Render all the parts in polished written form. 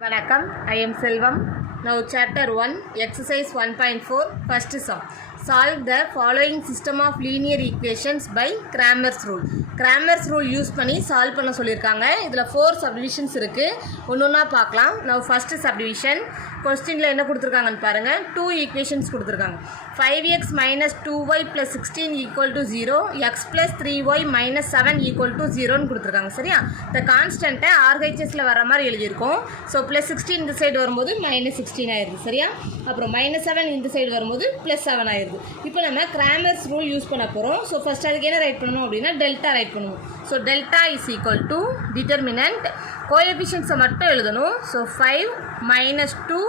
Vanakkam, I am Selvam. Now chapter 1, exercise 1.4, first sum. Solve the following system of linear equations by Cramer's rule. Cramer's rule use பண்ணி solve பண்ண சொல்லியிருக்காங்க. இதில் 4 subdivisions இருக்குது. ஒன்றா பார்க்கலாம். Now first subdivision. கொஸ்டினில் என்ன கொடுத்துருக்காங்கன்னு பாருங்கள். 2 equations கொடுத்துருக்காங்க. 5x minus 2y plus 16 equal to 0, x plus 3y minus 7 equal to 0ன்னு கொடுத்துருக்காங்க. சரியா? இந்த கான்ஸ்டன்ட்டை RHSல வர மாதிரி எழுதியிருக்கோம். ஸோ ப்ளஸ் 16 இந்த சைடு வரும்போது மைனஸ் 16 ஆயிடுது. சரியா? அப்புறம் மைனஸ் 7 இந்த சைடு வரும்போது ப்ளஸ் 7 ஆயிடுது. இப்போ நம்ம கிராமர்ஸ் ரூல் யூஸ் பண்ண போகிறோம். ஸோ ஃபஸ்ட் அதுக்கு என்ன ரைட் பண்ணணும் அப்படின்னா டெல்டா ரைட் பண்ணுவோம். So delta is equal to determinant கோஎஃபிஷியன்ட்ஸை மட்டும் எழுதணும். So 5 minus 2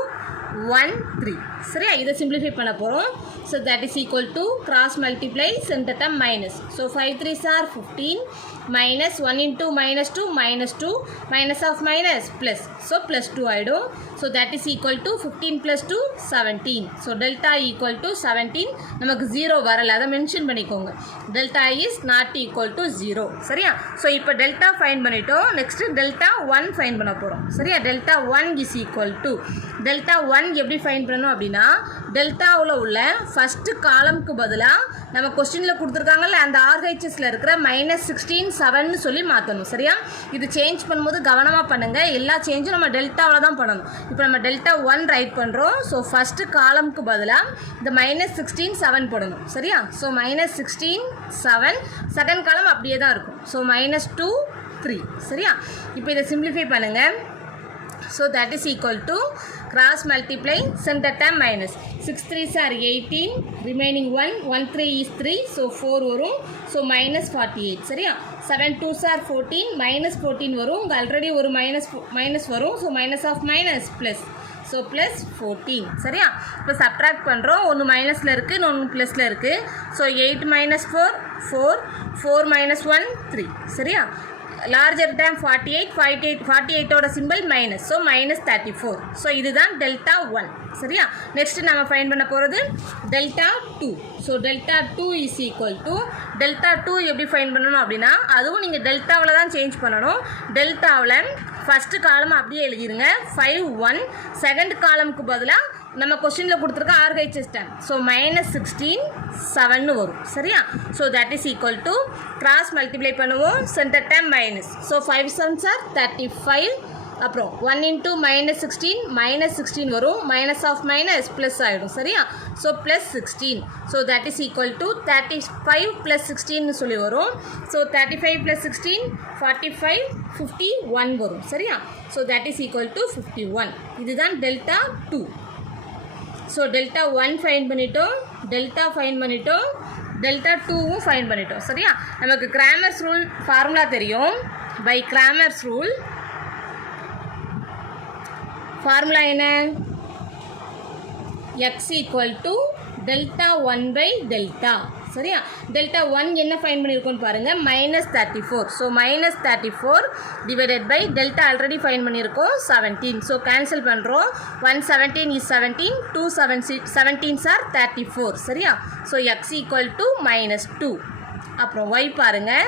1 3. சரியா? இதை சிம்பிளிஃபை பண்ண போகிறோம். So that is equal to cross multiply centre term minus. So 5 3s are 15 minus 1 into minus 2 minus of minus plus. So plus 2 ஆகிடும். So that is equal to 15 plus 2 17. So delta equal to 17. நமக்கு 0 வரலை, அதை mention பண்ணிக்கோங்க. Delta is not equal to 0. சரியா? So இப்போ delta find பண்ணிட்டோம். Next delta 1 fine பண்ண போகிறோம். சரியா? Delta 1 is equal to delta 1 எப்படி ஃபைன் பண்ணணும் அப்படின்னா டெல்டாவில் உள்ள ஃபஸ்ட்டு காலம்க்கு பதிலாக நம்ம கொஸ்டினில் கொடுத்துருக்காங்கல்ல அந்த ஆர்ஹெச்எஸில் இருக்கிற மைனஸ் 16 7ன்னு சொல்லி மாற்றணும். சரியா? இது சேஞ்ச் பண்ணும்போது கவனமாக பண்ணுங்கள். எல்லா சேஞ்சும் நம்ம டெல்டாவில் தான் பண்ணணும். இப்போ நம்ம டெல்டா 1 ரைட் பண்ணுறோம். ஸோ ஃபஸ்ட்டு காலம்க்கு பதிலாக இந்த மைனஸ் 16 7 போடணும். சரியா? ஸோ மைனஸ் 16 7 செகண்ட் காலம் அப்படியே தான் இருக்கும். So minus 2 3. சரியா? இப்போ இதை சிம்பிளிஃபை பண்ணுங்கள். So that is equal to cross multiply center term minus 6 3s are 18 remaining 1 3 is 3 so 4 வரும். so minus 48. சரியா? 7 2s are 14 minus 14 வரும். ஆல்ரெடி ஒரு மைனஸ் வரும். so minus of minus plus. So plus 14. சரியா? இப்போ சப்ட்ராக்ட் பண்ணுறோம். ஒன்று மைனஸில் இருக்குது, இன்னொன்று ப்ளஸில் இருக்குது. So 8 minus 4 4 4 minus 1 3. சரியா? லார்ஜர் டேம் 48ஓட simple minus. So minus 34. So இதுதான் டெல்டா 1. சரியா? நெக்ஸ்ட்டு நம்ம ஃபைன் பண்ண போகிறது delta 2. So delta 2 is equal to delta 2 எப்படி ஃபைன் பண்ணணும் அப்படின்னா அதுவும் நீங்கள் டெல்டாவில் தான் சேஞ்ச் பண்ணணும். டெல்டாவில் ஃபஸ்ட்டு காலம் அப்படியே எழுதிருங்க 5 1. செகண்ட் காலமுக்கு பதிலாக நம்ம கொஸ்டினில் கொடுத்துருக்க ஆர்ஹெச்எஸ் டேம். ஸோ மைனஸ் 16 7ன்னு வரும். சரியா? So that is equal to cross multiply பண்ணுவோம். Centre dam minus. So 5 7s are 35. அப்புறம் 1 into மைனஸ் 16 வரும். மைனஸ் ஆஃப் மைனஸ் ப்ளஸ் ஆகிடும். சரியா? So plus 16. So that is equal to 35 plus 16னு சொல்லி வரும். ஸோ 35 ப்ளஸ் 16 45 51 வரும். சரியா? So that is equal to 51. இதுதான் டெல்டா 2. ஸோ டெல்டா 1 ஃபைன் பண்ணிட்டோம், டெல்டா ஃபைன் பண்ணிட்டோம், டெல்டா 2வும் ஃபைன் பண்ணிட்டோம். சரியா? நமக்கு கிராமர்ஸ் ரூல் ஃபார்முலா தெரியும். பை கிராமர்ஸ் ரூல் ஃபார்முலா என்ன? X equal to delta 1 by delta. சரியா? டெல்டா 1 என்ன ஃபைன் பண்ணியிருக்கோன்னு பாருங்கள் minus 34. So minus 34 divided by delta already find பண்ணியிருக்கோம் 17. ஸோ கேன்சல் பண்ணுறோம். 1 17 இஸ் 17 2 17s are 34. சரியா? So X equal to minus 2. அப்புறம் ஒய் பாருங்கள்.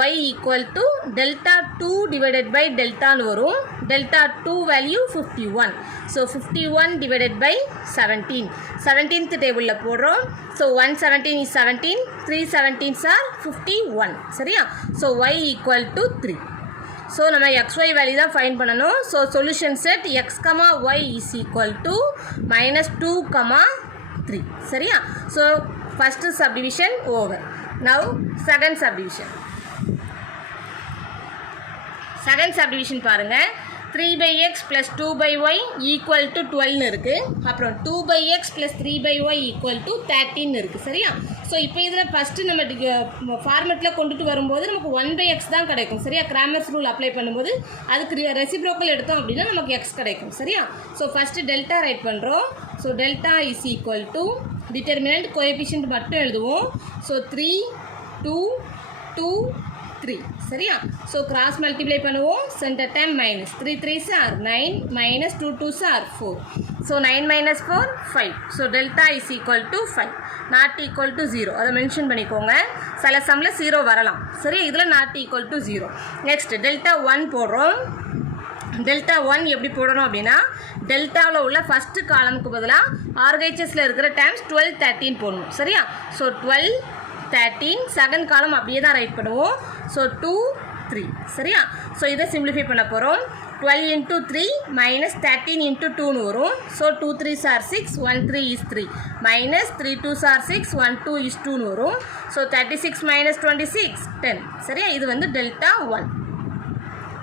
Y equal to delta 2 divided by டெல்டான்னு வரும். Delta 2 value 51. So 51 divided by 17. 17th டேபிளில் போடுறோம். So 117 is 17 3 17s are 51. சரியா? So Y equal to 3. So நம்ம எக்ஸ்ஒய் வேல்யூ தான் ஃபைன் பண்ணணும். So solution set X comma Y is equal to minus 2 3. சரியா? So first subdivision over. Now second subdivision. Second subdivision பாருங்க. 3 by x plus 2 by y equal to 12ன்னு இருக்குது. அப்புறம் 2 by x plus 3 by y equal to 13ன்னு இருக்குது. சரியா? So இப்போ இதில் first நம்ம ஃபார்மெட்டில் கொண்டுட்டு வரும்போது நமக்கு 1 by x தான் கிடைக்கும். சரியா? கிராமர்ஸ் ரூல் அப்ளை பண்ணும்போது அதுக்கு ரெசிப்ரோக்கல் எடுத்தோம் அப்படின்னா நமக்கு x கிடைக்கும். சரியா? ஸோ ஃபஸ்ட்டு டெல்டா ரைட் பண்ணுறோம். So delta is equal to determinant coefficient மட்டும் எழுதுவோம். ஸோ 3 2 2 3. சரியா? ஸோ கிராஸ் மல்டிப்ளை பண்ணுவோம். Centre dam minus 3 3s are 9 minus 2 2s are 4. So 9 minus 4 5. So delta is equal to 5 not equal to 0. அதை mention பண்ணிக்கோங்க. சில சம்மில் 0 வரலாம். சரி, இதில் not equal to 0. Next delta 1 போடுறோம். டெல்டா 1 எப்படி போடணும் அப்படின்னா டெல்டாவில் உள்ள ஃபஸ்ட்டு காலமுக்கு பதிலாக ஆர்ஹெச்எஸில் இருக்கிற டைம்ஸ் 12 13 போடணும் சரியா. ஸோ 12 13 செகண்ட் காலம் அப்படியே தான் ரைட் பண்ணுவோம். ஸோ 2 3 சரியா. ஸோ இதை சிம்பிளிஃபை பண்ண போகிறோம். 12 into 3 minus 13 into 2 வரும். So 2 3s are 6 1 3 is 3 minus 3 2s are 6 1 2 is 2 வரும். ஸோ 36 minus 26 10 சரியா. இது வந்து டெல்டா 1.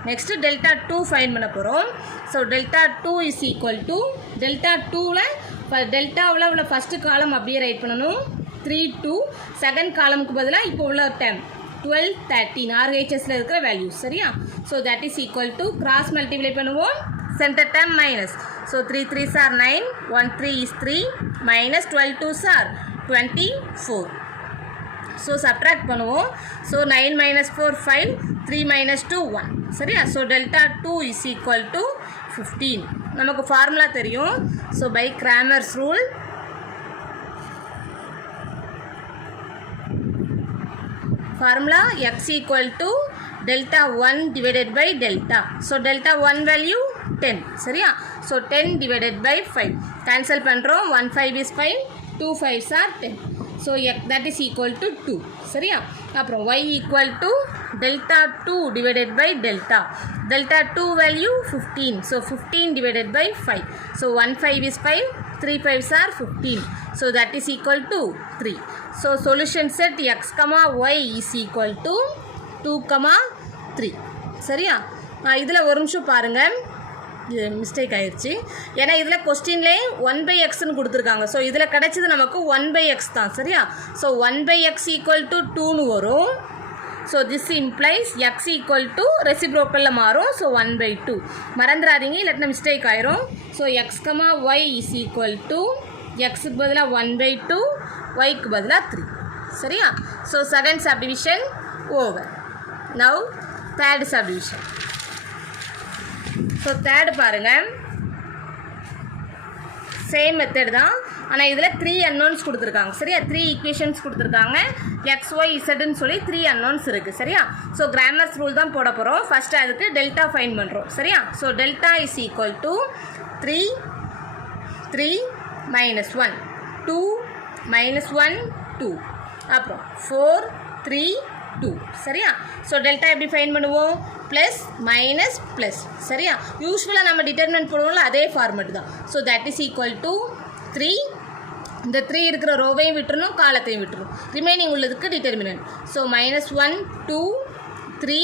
நெக்ஸ்ட்டு டெல்டா 2 ஃபைன் பண்ண போகிறோம். So delta 2 is equal to delta 2வில் டெல்டாவில் உள்ள ஃபஸ்ட்டு காலம் அப்படியே ரைட் பண்ணணும். 3 2 செகண்ட் காலமுக்கு பதிலாக இப்போ உள்ள டைம் 12 13 ஆர்ஹெச்எஸில் இருக்கிற வேல்யூஸ் சரியா. So that is equal to cross multiply பண்ணுவோம். Centre time minus. So 3 3s are 9 1 3 is 3 minus 12 2s are 24. So subtract பண்ணுவோம். ஸோ 9 minus 4 5 3 minus 2 1 சரியா. So delta 2 is equal to 15. நமக்கு ஃபார்முலா தெரியும். So by Cramer's rule formula x equal to delta 1 divided by delta. So delta 1 value 10 சரியா. So 10 divided by 5 cancel பண்ணுறோம். 1 5 is 5 2 5s are 10. So that is equal to 2 சரியா. அப்புறம் y equal to delta 2 divided by delta. Delta 2 value 15. So 15 divided by 5. So 1 5 is 5 3 5s are 15. So that is equal to 3. So solution set x comma y is equal to 2 comma 3 சரியா. இதில் ஒரு நிமிஷம் பாருங்கள், இது mistake ஆயிடுச்சு. ஏன்னா இதில் கொஸ்டின்லேயே 1/xன்னு கொடுத்துருக்காங்க. ஸோ இதில் கிடச்சது நமக்கு 1/x தான் சரியா. ஸோ 1/x ஈக்குவல் டு 2ன்னு வரும். So this implies X equal to ரெசிப்ரோக்கலில் மாறும். ஸோ 1/2 மறந்துடாதீங்க, இல்லாட்டினா மிஸ்டேக் ஆயிரும். So X comma Y is equal to எக்ஸுக்கு பதிலாக 1/2 ஒய்க்கு பதிலாக 3 சரியா. So second subdivision over. Now third subdivision. So third பாருங்கள், சேம் மெத்தட் தான். ஆனால் இதில் 3 அன்னோன்ஸ் கொடுத்துருக்காங்க சரியா. 3 ஈக்குவேஷன்ஸ் கொடுத்துருக்காங்க. எக்ஸ் ஒய் இசட்னு சொல்லி 3 அன்னோன்ஸ் இருக்குது சரியா. ஸோ கிராமர்ஸ் ரூல் தான் போட போகிறோம். ஃபஸ்ட்டு அதுக்கு டெல்டா ஃபைன் பண்ணுறோம் சரியா. So delta is equal to 3 3 minus 1 2 minus 1 2 அப்புறம் 4 3 2 சரியா. ஸோ டெல்டா எப்படி ஃபைன் பண்ணுவோம்? ப்ளஸ் மைனஸ் ப்ளஸ் சரியா. யூஸ்வலாக நம்ம டிட்டர்மினன்ட் போடுவோம்ல அதே ஃபார்மெட் தான். So that is equal to 3 இந்த 3 இருக்கிற ரோவையும் விட்டுறணும் காலத்தையும் விட்டுரும். ரிமைனிங் உள்ளதுக்கு டிட்டர்மினன்ட். ஸோ -1 2 3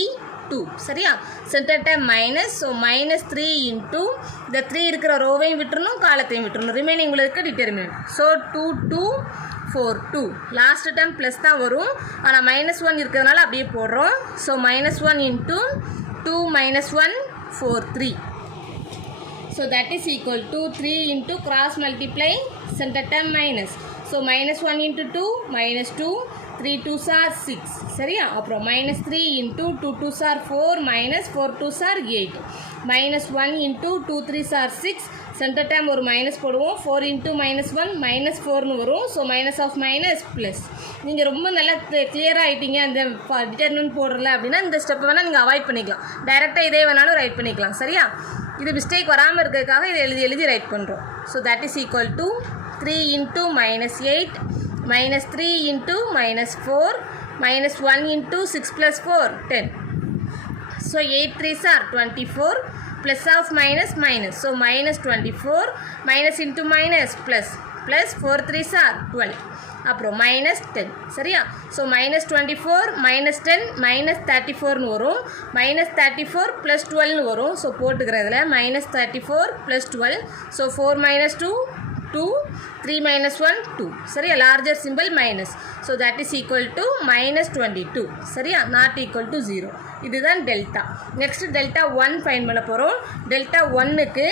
2 சரியா. Centre time minus. So -3 into இந்த 3 இருக்கிற ரோவையும் விட்டுறணும் காலத்தையும் விட்டுறணும். ரிமைனிங் உள்ளதுக்கு determinant. So 2 2 4 2 last time plus தான் வரும். ஆனால் -1 இருக்கிறதுனால அப்படியே போடுறோம். So -1 into 2 -1 4 3. So that is equal to 3 into cross multiply centre time minus. So -1 into 2 -2 3 2s are 6 சரியா. அப்புறம் -3 into 2 2s are 4 -4 2s are 8 -1 into 2 3s are 6 centre time ஒரு minus போடுவோம். 4 இன்ட்டு -1 -4ன்னு வரும். So minus of minus plus. நீங்கள் ரொம்ப நல்லா கிளியராக ஆகிட்டீங்க அந்த டிட்டர்மினன்ட் போடுறல அப்படின்னா இந்த ஸ்டெப்பை வேணால் நீங்கள் அவாய்ட் பண்ணிக்கலாம். டைரெக்டாக இதே வேணாலும் ரைட் பண்ணிக்கலாம் சரியா. இது மிஸ்டேக் வராமல் இருக்கிறதுக்காக இதை எழுதி ரைட் பண்ணுறோம். So that is equal to 3 into -8 -3 into -4 -1 into 6 plus 4 10. So 8 3s are 24 plus of minus minus. So -24 minus into minus plus 4 3s are 12. அப்புறம் -10 சரியா. ஸோ -24 -10 -34ன்னு வரும். -34 + 12ன்னு வரும். ஸோ போட்டுக்கிறதுல -34 + 12. ஸோ 4 - 2 2 3 - 1 2 சரியா. Larger simple minus. So that is equal to -22 சரியா. Not equal to 0. இதுதான் delta. Next delta 1 fine பண்ண போகிறோம். Delta 1க்கு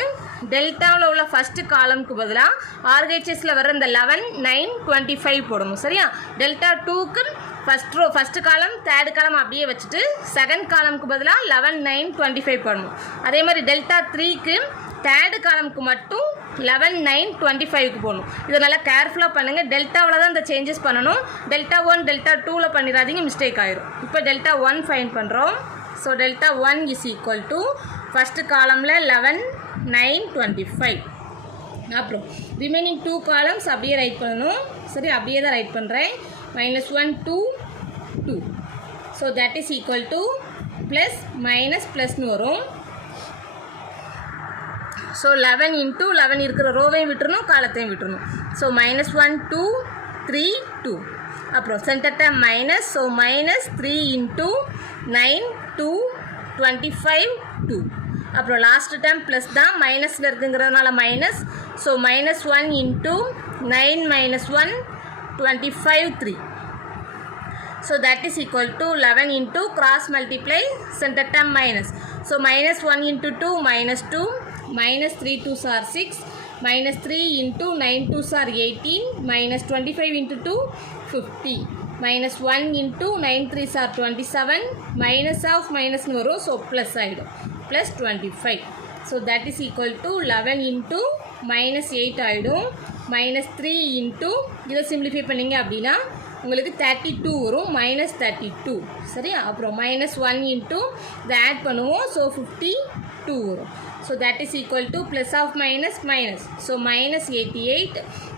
டெல்டாவில் உள்ள ஃபஸ்ட்டு காலமுக்கு பதிலாக ஆர்ஹெச்எஸில் வர இந்த 11 9 25 போடணும் சரியா. டெல்டா 2க்கு ஃபஸ்ட்டு காலம் தேர்டு காலம் அப்படியே வச்சுட்டு செகண்ட் காலமுக்கு பதிலாக 11 9 25 போடணும். அதே மாதிரி டெல்டா 3க்கு தேர்டு காலமுக்கு மட்டும் 11 9 25க்கு போகணும். இதை நல்லா கேர்ஃபுல்லாக பண்ணுங்கள். டெல்டாவில் தான் இந்த சேஞ்சஸ் பண்ணணும். டெல்டா 1 டெல்டா 2வில் பண்ணிடாதீங்க, மிஸ்டேக் ஆயிரும். இப்போ டெல்டா 1 ஃபைன் பண்ணுறோம். So delta 1 is equal to first காலமில் 11 9 25. அப்புறம் ரிமைனிங் 2 காலம்ஸ் அப்படியே ரைட் பண்ணணும். சரி, அப்படியே தான் ரைட் பண்ணுறேன். -1 2 2. So that is equal to plus minus ப்ளஸ்னு வரும். ஸோ 11 இன்ட்டு 11 இருக்கிற ரோவையும் விட்டுறணும், காலத்தையும் விட்டுறணும். ஸோ -1 2 3 2. அப்புறம் centre term minus. So -3 into 9 2 25 2. அப்புறம் லாஸ்ட் டேர்ம் ப்ளஸ் தான், மைனஸில் இருக்குங்கிறதுனால minus. So -1 into 9 -1 25 3. So that is equal to 11 into cross multiply center term minus. So -1 into 2 -2, -3 2s are 6, -3 into 9 2s are 18, -25 into 2 50, -1 into 9 3s are 27, minus of minus nu varum. So plus ஆயிடும், plus 25. So that is equal to 11 into -8 ஆயிடும், -3 into இதை simplify பண்ணிங்க அப்படின்னா உங்களுக்கு 32 வரும், -32. சரியா? அப்புறம் -1 into இதை ஆட் பண்ணுவோம். ஸோ 52 வரும். So that is equal to plus of minus minus. So -88,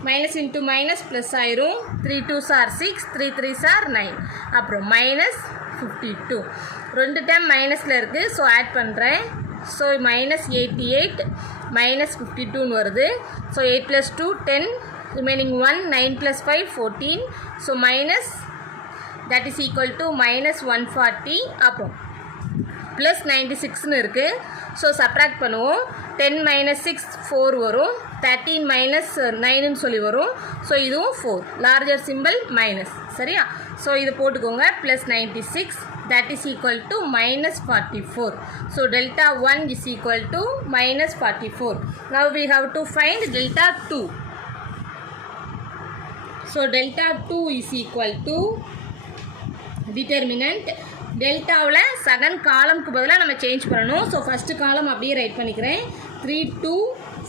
minus into minus plus ஆயிரும். 3 2s are 6, 3 3s are 9. அப்புறம் -52. ரெண்டு டைம் மைனஸில் இருக்குது. ஸோ ஆட் பண்ணுறேன். ஸோ -88 -52ன்னு வருது. So 8 + 2 10, remaining 1, 9 + 5 14. so minus that is equal to -140. அப்புறம் plus 96ன்னு இருக்குது. So subtract பண்ணுவோம். 10 - 6 4 வரும், 13 - 9ன்னு சொல்லி வரும். ஸோ இதுவும் 4, லார்ஜர் சிம்பிள் மைனஸ். சரியா? ஸோ இது போட்டுக்கோங்க. Plus 96 that is equal to -44. so delta 1 is equal to -44. now we have to find delta 2. So delta 2 is equal to determinant. டெல்டாவில் செகண்ட் காலம்க்கு பதிலாக நம்ம சேஞ்ச் பண்ணணும். ஸோ ஃபஸ்ட்டு காலம் அப்படியே ரைட் பண்ணிக்கிறேன். 3 2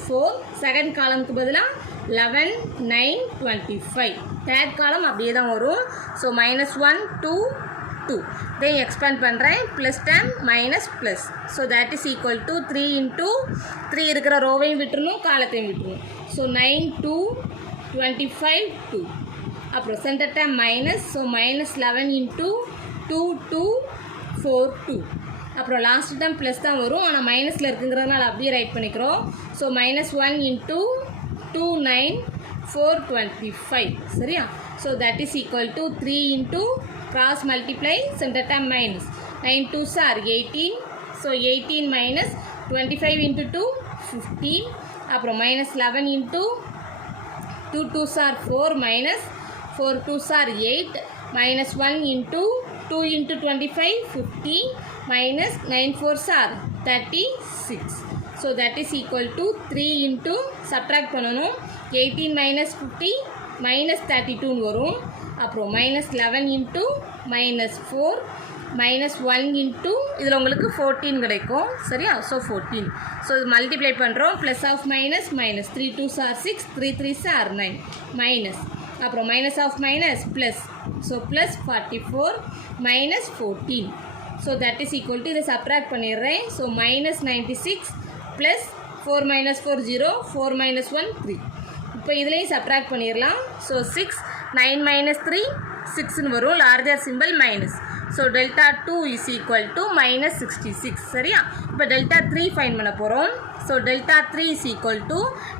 4. செகண்ட் காலம்க்கு பதிலாக 11 9 25. தேர்ட் காலம் அப்படியே தான் வரும். ஸோ -1 2 2. தென் எக்ஸ்பேண்ட் பண்ணுறேன். Plus dam minus plus. So that is equal to 3 into 3 இருக்கிற ரோவையும் விட்டுருணும், காலத்தையும் விட்டுருணும். ஸோ 9 2 25 2. அப்புறம் centre dam minus. So -11 into 2 2 4 2. அப்புறம் லாஸ்ட் டேம் ப்ளஸ் தான் வரும், ஆனால் மைனஸில் இருக்குங்கிறதுனால அப்படியே ரைட் பண்ணிக்கிறோம். So -1 into 2 9 4 25. சரியா? So that is equal to 3 into cross multiply centre dam minus. 9 2s are 18. So 18 minus 25 into 2 15. அப்புறம் -11 into 2 2s are 4 minus 4 2s are 8, -1 into 2 into 25 50, minus 9 4s are 36. So that is equal to 3 into subtract பண்ணணும். 18 minus 50 minus 32 வரும். அப்புறம் -11 into -4 -1 into இதில் உங்களுக்கு 14 கிடைக்கும். சரியா? So 14. So இது multiply பண்ணுறோம். Plus of minus minus. 3 2s are 6, 3 3s are 9, minus. அப்புறம் minus of minus plus. So plus 44 minus 14. So that is equal to இதை சப்ராக்ட் பண்ணிடுறேன். So -96 plus 4 - 4 0, 4 - 1 3. இப்போ இதுலேயும் சப்ராக்ட் பண்ணிடலாம். ஸோ 6 9 - 3 6ன்னு வரும், larger simple minus. So delta 2 is equal to -66. சரியா? இப்போ delta 3 fine பண்ண போகிறோம். So delta 3 is equal to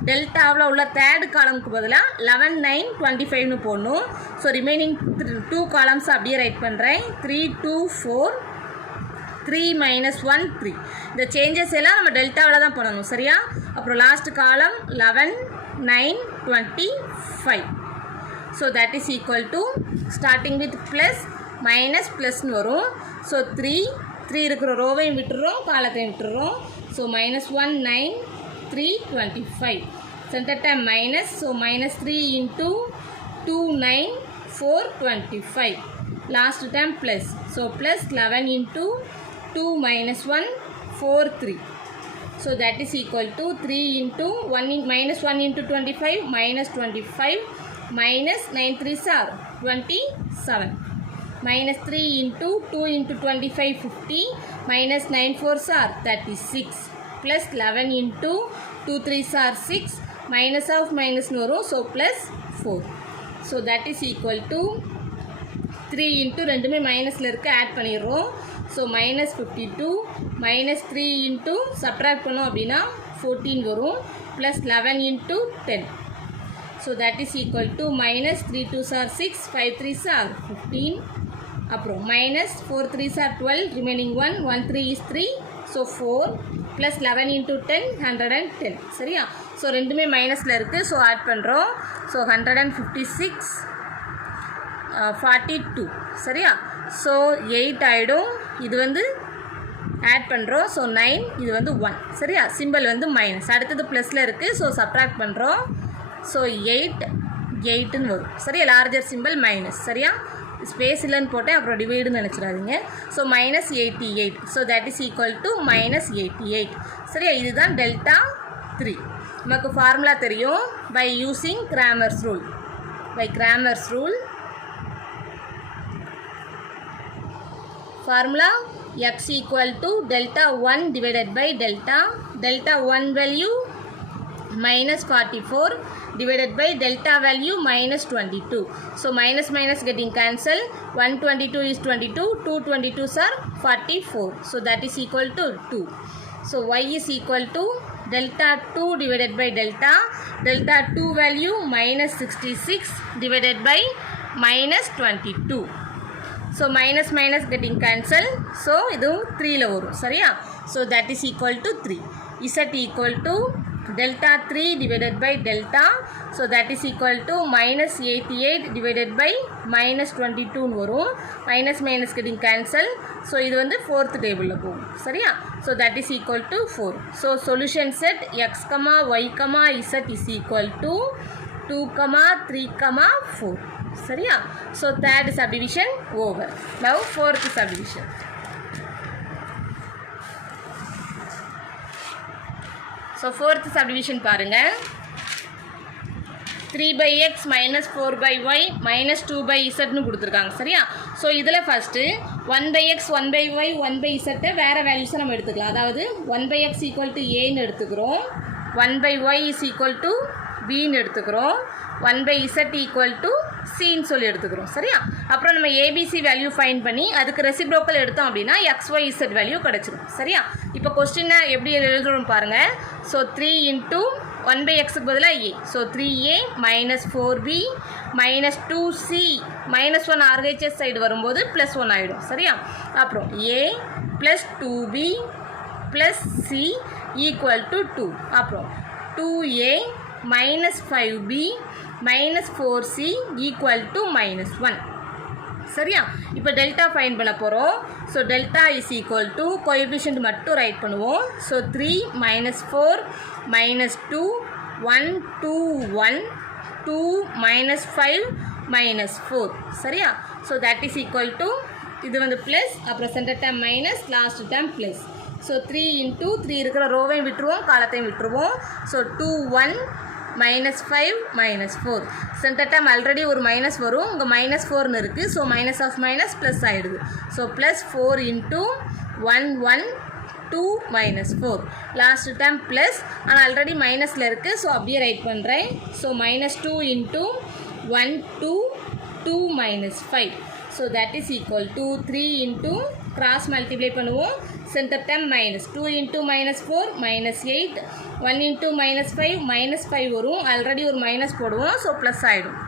டெல்டாவில் உள்ள தேர்டு காலமுக்கு பதிலாக 11 9 25ன்னு போடணும். ஸோ ரிமைனிங் 2 காலம்ஸ் அப்படியே ரைட் பண்ணுறேன். 3 2 4 3 -1 3. இந்த சேஞ்சஸ் எல்லாம் நம்ம டெல்டாவில் தான் பண்ணணும். சரியா? அப்புறம் last column 11 9 25. So that is equal to starting with plus minus ப்ளஸ்ன்னு வரும். ஸோ 3 இருக்கிற ரோவையும் விட்டுறோம், காலத்தையும் விட்டுறோம். So -1 9 3 25. Centre time minus. So -3 into 2 9 4 25. Last time plus. So plus 11 into 2 -1 4 3. So that is equal to 3 into 1 -1 into 25 minus 25 minus 9 3s are 27 minus 3 into 2 into 25 50 minus 9 4s are 36 plus 11 into 2 3s are 6 minus of minus வரும் so plus 4 so that is equal to 3 into ரெண்டுமே மைனஸில் இருக்குது add பண்ணிடுறோம் so minus 52 minus 3 into subtract பண்ணோம் அப்படின்னா 14 வரும் plus 11 into 10 so that is equal to minus 3 2s are 6 5 3s are 15 அப்புறம் minus 4 3s are 12 remaining 1 1 3 is 3 so 4 plus 11 into 10 110 சரியா so ரெண்டுமே மைனஸில் இருக்குது ஸோ ஆட் பண்ணுறோம் ஸோ 156 42 சரியா ஸோ 8 ஆகிடும் இது வந்து ஆட் பண்ணுறோம் ஸோ 9 இது வந்து 1 சரியா சிம்பிள் வந்து மைனஸ் அடுத்தது ப்ளஸில் இருக்குது ஸோ சப்ட்ராக்ட் பண்ணுறோம் ஸோ 8ன்னு வரும் சரியா லார்ஜர் சிம்பிள் மைனஸ் சரியா ஸ்பேஸ் இல்லைன்னு போட்டேன் அப்புறம் டிவைடுன்னு நினச்சிடாதீங்க so minus 88 so that is equal to minus 88 சரியா இதுதான் டெல்டா 3 நமக்கு ஃபார்முலா தெரியும் by using Cramer's rule formula x equal to delta 1 divided by delta 1 value minus 44 divided by delta value minus 22 so minus minus getting cancel 122 is 22 222s are 44 so that is equal to 2 so y is equal to delta 2 divided by delta 2 value minus 66 divided by minus 22 so minus minus getting cancel so idu 3 la varum சரியா so that is equal to 3 z equal to delta 3 divided by delta so that is equal to minus 88 divided by minus 22 னு வரும் minus minus getting cancel so இது வந்து 4th table ல போகும் சரியா so that is equal to 4 so solution set x y z is equal to 2 3 4 சரியா so third subdivision over now fourth subdivision so fourth subdivision பாருங்க 3 by x minus 4 by y minus 2 by z னு கொடுத்துருக்காங்க சரியா so இதில் first 1 by x 1 by y 1 by z வேறு வேல்யூஸை நம்ம எடுத்துக்கலாம் அதாவது 1 by x equal to aன்னு எடுத்துக்கிறோம் 1 by y is equal to bன்னு எடுத்துக்கிறோம் 1 by z equal to cன்னு சொல்லி எடுத்துக்கிறோம் சரியா அப்புறம் நம்ம ஏபிசி வேல்யூ ஃபைண்ட் பண்ணி அதுக்கு ரெசிப்ரோக்கல் எடுத்தோம் அப்படின்னா XYZ வேல்யூ கிடச்சிரும் சரியா இப்போ கொஸ்டினை எப்படி எழுதுறோம் பாருங்கள் ஸோ 3 into 1 by xக்கு பதிலாக a so 3a minus 4b minus 2c minus 1 RHS side வரும்போது ப்ளஸ் 1 ஆகிடும் சரியா அப்புறம் a plus 2b plus c equal to 2 அப்புறம் 2a minus 5b minus 4c equal to minus 1 சரியா இப்போ டெல்டா ஃபைன் பண்ண போகிறோம் so delta is equal to coefficient மட்டும் ரைட் பண்ணுவோம் so 3 minus 4 minus 2 1 2 1 2 minus 5 minus 4 சரியா so that is equal to இது வந்து ப்ளஸ் அப்புறம் centre dam minus last dam plus so 3 into 3 இருக்கிற ரோவையும் விட்டுருவோம் காலத்தையும் விட்டுருவோம் so 2 1 minus 5 minus 4 centre time already ஒரு மைனஸ் வரும் உங்கள் minus 4னு இருக்குது so minus of minus plus ஆகிடுது so plus 4 into 1 1 2 minus 4 last dam plus ஆனால் ஆல்ரெடி மைனஸில் இருக்குது ஸோ அப்படியே ரைட் பண்ணுறேன் so minus 2 into 1 2 2 minus 5 so that is equal to 3 into cross multiply பண்ணுவோம் centre dam minus 2 into minus 4 minus 8 1 into minus 5 minus 5 வரும் already ஒரு minus போடுவோம் so plus ஆகிடும்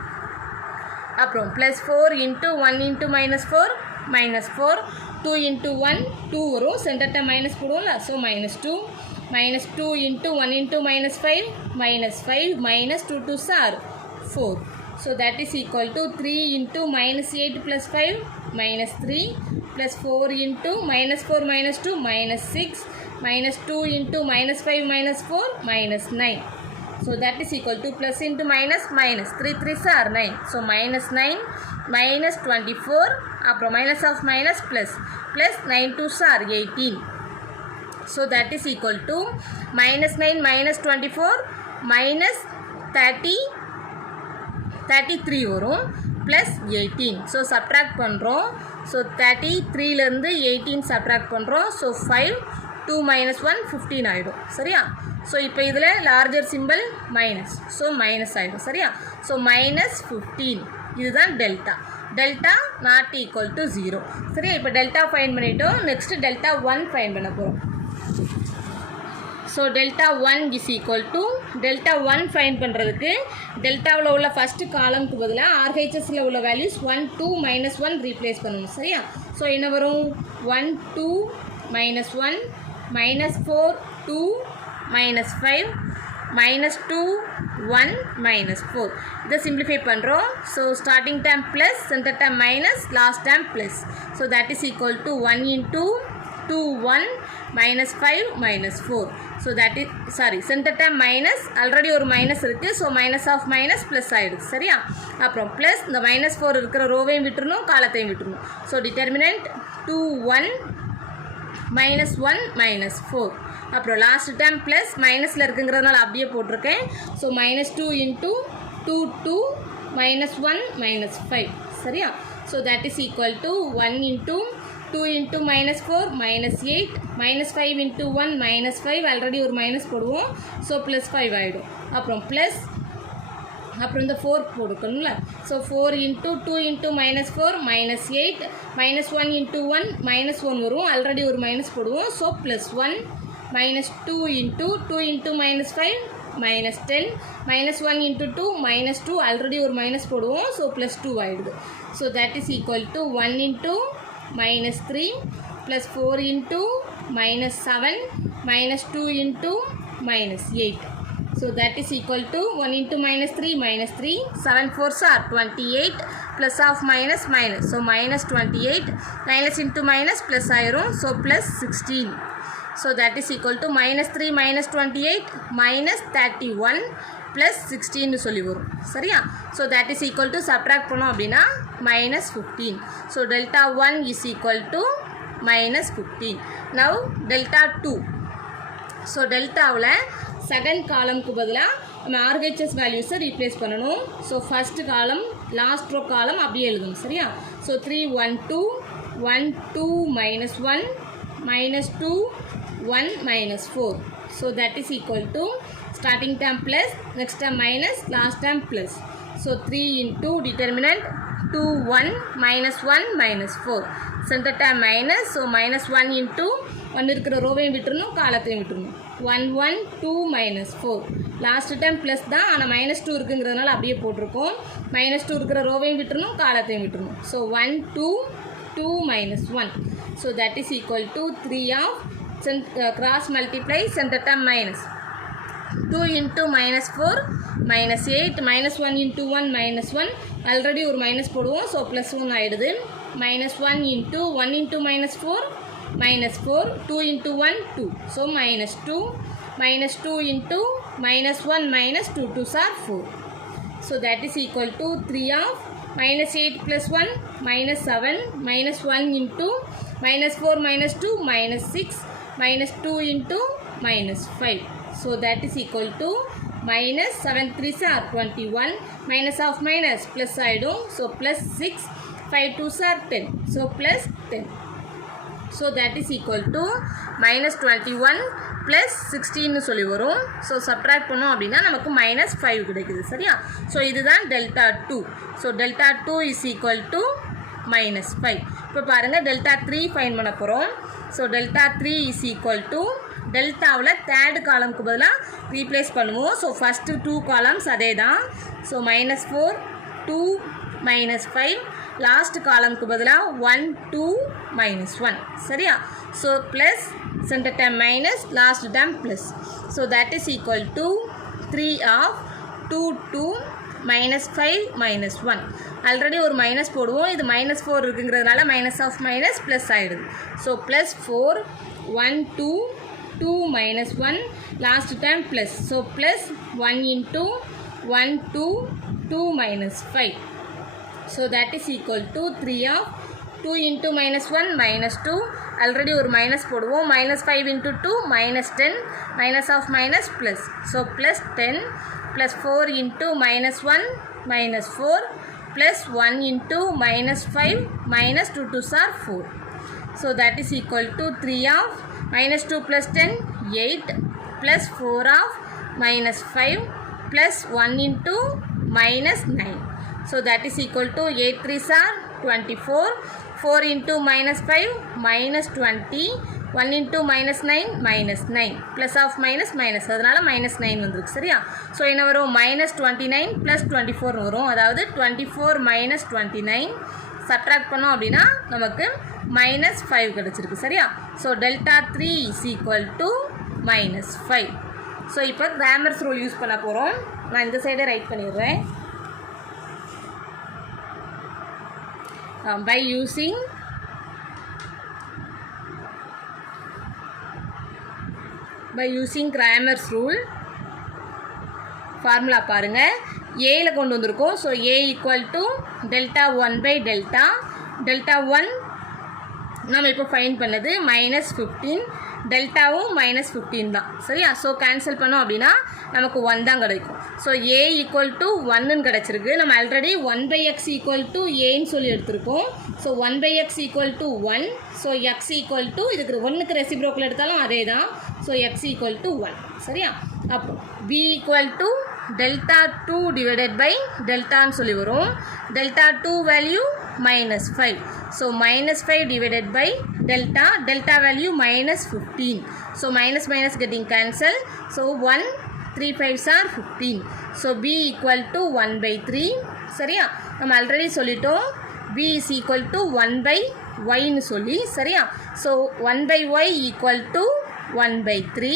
அப்புறம் plus 4 into 1 into minus 4 minus 4 2 into 1 2 வரும் centre dam minus போடுவோம்ல so minus 2 minus 2 into 1 into minus 5 minus 5 minus 2 2s are 4 so that is equal to 3 into minus 8 plus 5 minus 3 plus 4 into minus 4 minus 2 minus 6 minus 2 into minus 5 minus 4 minus 9 so that is equal to plus into minus minus 3 3s are 9 so minus 9 minus 24 அப்புறம் minus of minus plus plus 9 2s are 18 so that is equal to minus 9 minus 24 minus 33 வரும் plus 18. So subtract பண்ணுறோம். So 33லேருந்து 18 subtract பண்ணுறோம். So 5, 2 minus 1 15 ஆகிடும். சரியா? So இப்போ இதில் larger simple minus. So minus ஆகிடும். சரியா? ஸோ -15 இதுதான் delta. Delta not equal to 0. சரியா? இப்போ டெல்டா ஃபைன் பண்ணிட்டோம். நெக்ஸ்ட்டு டெல்டா 1 ஃபைன் பண்ண போகிறோம். So delta 1 is equal to delta 1 fine பண்ணுறதுக்கு டெல்டாவில் உள்ள ஃபஸ்ட்டு காலம்க்கு பதிலாக ஆர்ஹெச்எஸில் உள்ள வேல்யூஸ் 1, 2, -1 ரீப்ளேஸ் பண்ணணும். சரியா? ஸோ என்ன வரும்? 1, 2, -1, -4, 2, -5, -2, 1, -4. இதை சிம்பிளிஃபை பண்ணுறோம். So starting term plus, centre dam minus, last dam plus. So that is equal to 1 into 2, 1, -5, -4. So that is centre dam minus, already ஒரு மைனஸ் இருக்குது. So minus of minus plus ஆகிடுது. சரியா? அப்புறம் plus இந்த -4 இருக்கிற ரோவையும் விட்டுருணும், காலத்தையும் விட்டுருணும். So determinant 2, 1, -1, -4. அப்புறம் லாஸ்ட் டேம் ப்ளஸ் மைனஸில் இருக்குங்கிறதுனால அப்படியே போட்டிருக்கேன். So -2 into 2, 2, -1, -5. சரியா? So that is equal to 1 into 2 into -4 -8, -5 into 1 -5, already ஒரு மைனஸ் போடுவோம். ஸோ +5 ஆகிடும். அப்புறம் ப்ளஸ், அப்புறம் இந்த 4 போடுக்கணும்ல. ஸோ 4 into 2 into -4 -8, -1 into 1 -1 வரும், ஆல்ரெடி ஒரு மைனஸ் போடுவோம். So +1, -2 into 2 into -5 -10, -1 into 2 -2, already ஒரு மைனஸ் போடுவோம். ஸோ +2 ஆகிடுது. So that is equal to 1 into -3 plus 4 into -7 -2 into -8. So that is equal to 1 into -3 -3, 7 4s are 28, plus of minus minus. So -28, minus into minus plus ஆயிரும். So +16. So that is equal to -3 -28 -31 plus 16 சொல்லி வரும். சரியா? So that is equal to subtract பண்ணோம் அப்படின்னா -15. So delta 1 is equal to -15. Now delta 2. So deltaவில் second காலம்க்கு பதிலாக நம்ம RHS வேல்யூஸை ரீப்ளேஸ் பண்ணணும். So first column last row column அப்படியே எழுதணும். சரியா? So 3 1 2 1 2 -1 -2 1 -4. So that is equal to starting term plus, next term minus, last term plus. So 3 into determinant 2 1 -1 -4. Center term minus, so -1 into 1 இருக்கிற ரோவையும் விட்டுருணும், காலத்தையும் விட்டுருணும். 1 1 2 -4. Last time plus தான், ஆனால் -2 இருக்குங்கிறதுனால அப்படியே போட்டிருக்கோம். -2 இருக்கிற ரோவையும் விட்டுருணும், காலத்தையும் விட்டுருணும். So 1 2 2 -1. So that is equal to 3 of cross multiply center term minus 2 into -4 -8 -1 into 1 -1, already ஒரு மைனஸ் போடுவோம். ஸோ +1 ஆகிடுது. -1 into 1 into -4 -4, 2 into 1 2, so -2 -2 into -1 -2, 2s are 4. So that is equal to 3 of -8 plus 1 -7 -1 into -4 -2 -6 -2 into -5. So that is equal to -7 3s are 21, minus of minus plus ஆயிடும். So +6, 5 2s are 10, so +10. So that is equal to -21 plus 16 சொல்லி வரும். So subtract பண்ணோம் அப்படின்னா நமக்கு -5 கிடைக்குது. சரியா? So இதுதான் delta 2. So delta 2 is equal to -5. இப்போ பாருங்கள் டெல்டா 3 ஃபைன் பண்ண போகிறோம். So delta 3 is equal to டெல்டாவில் தேர்டு காலம்க்கு பதிலாக ரீப்ளேஸ் பண்ணுவோம். ஸோ ஃபஸ்ட்டு 2 காலம்ஸ் அதே தான். ஸோ -4 2 -5, லாஸ்ட் காலம்க்கு பதிலாக 1 2 -1. சரியா? So plus centre dam minus, last dam plus. So that is equal to 3 of 2 2 -5 -1. Already ஒரு மைனஸ் போடுவோம். இது -4 இருக்குங்கிறதுனால மைனஸ் ஆஃப் மைனஸ் ப்ளஸ் ஆகிடுது. So +4 1 2 2 -1, last time plus. So +1 into 1 2 2 -5. So that is equal to 3 of 2 into -1 -2, already ஒரு minus போடுவோம். -5 into 2 -10, minus of minus plus. So +10 +4 into -1 -4 plus 1 into minus 5 minus 2 2s are 4. So that is equal to 3 of minus 2 plus 10 8 plus 4 of minus 5 plus 1 into minus 9. So that is equal to 8 3s are 24. 4 into minus 5 minus 20. 1 into minus 9 minus 9 plus of minus minus அதனால minus 9 வந்திருக்கு சரியா. So என்ன வரும் minus 29 plus 24 வரும். அதாவது 24 minus 29 subtract பண்ணோம் அப்படின்னா நமக்கு minus 5 கிடச்சிருக்கு சரியா. So delta 3 is equal to minus 5. So இப்போ கிராமர்ஸ் ரூல் யூஸ் பண்ண போகிறோம். நான் இந்த சைடை ரைட் பண்ணிடுறேன். by using Cramer's rule formula பாருங்கள் ஏயில் கொண்டு வந்திருக்கோம். So A equal to delta 1 by delta. Delta 1 நம்ம இப்போ ஃபைன் பண்ணது மைனஸ் 15. டெல்டாவும் மைனஸ் 15 தான் சரியா. ஸோ கேன்சல் பண்ணோம் அப்படின்னா நமக்கு 1 தான் கிடைக்கும். ஸோ ஏ ஈக்குவல் டு 1ன்னு கிடச்சிருக்கு. நம்ம already 1 by x equal to ஏன்னு சொல்லி எடுத்திருக்கோம். So 1 by x equal to 1. So X equal to இதுக்கு 1க்கு ரெசிப்ரோக்கில் எடுத்தாலும் அதே தான். ஸோ எக்ஸ் ஈக்குவல் டு 1 சரியா. அப்போ B equal to delta 2 divided by டெல்டான்னு சொல்லி வரும். Delta 2 value minus 5. So minus 5 divided by delta. Delta value minus 15. So minus minus getting cancelled. So 1 3 5s are 15. So B equal to 1 by 3. சரியா. நம்ம already சொல்லிட்டோம் B is equal to 1 by y ன்னு சொல்லி சரியா. So 1 by y equal to 1 by 3.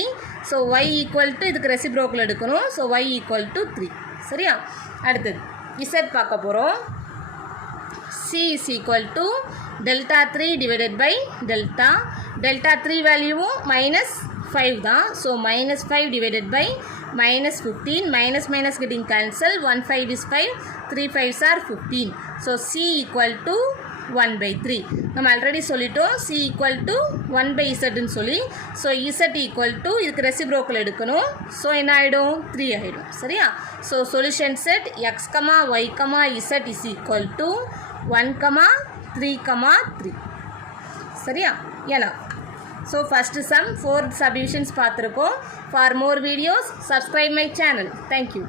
So y equal to இதுக்கு ரெசிப்ரோக்கில் எடுக்கணும். So y equal to 3 சரியா. அடுத்தது Z பார்க்க போகிறோம். C is equal to delta 3 divided by delta. Delta 3 value minus 5 தான். So minus 5 divided by minus 15. Minus minus getting cancelled. 1 5 is 5. 3 5s are 15. So C equal to 1 by 3. நம்ம already சொல்லிட்டோம் C equal to 1 by Z ன்னு சொல்லி. So Z equal to இதுக்கு ரெசிப்ரோக்கில் எடுக்கணும். So என்ன ஆகிடும் 3 ஆகிடும் சரியா. So solution set x, y, Z is equal to 1, 3, 3 சரியா. ஏன்னா ஸோ ஃபஸ்ட்டு சம் 4 சப்டிவிஷன்ஸ் பார்த்துருக்கோம். For more videos subscribe my channel. Thank you.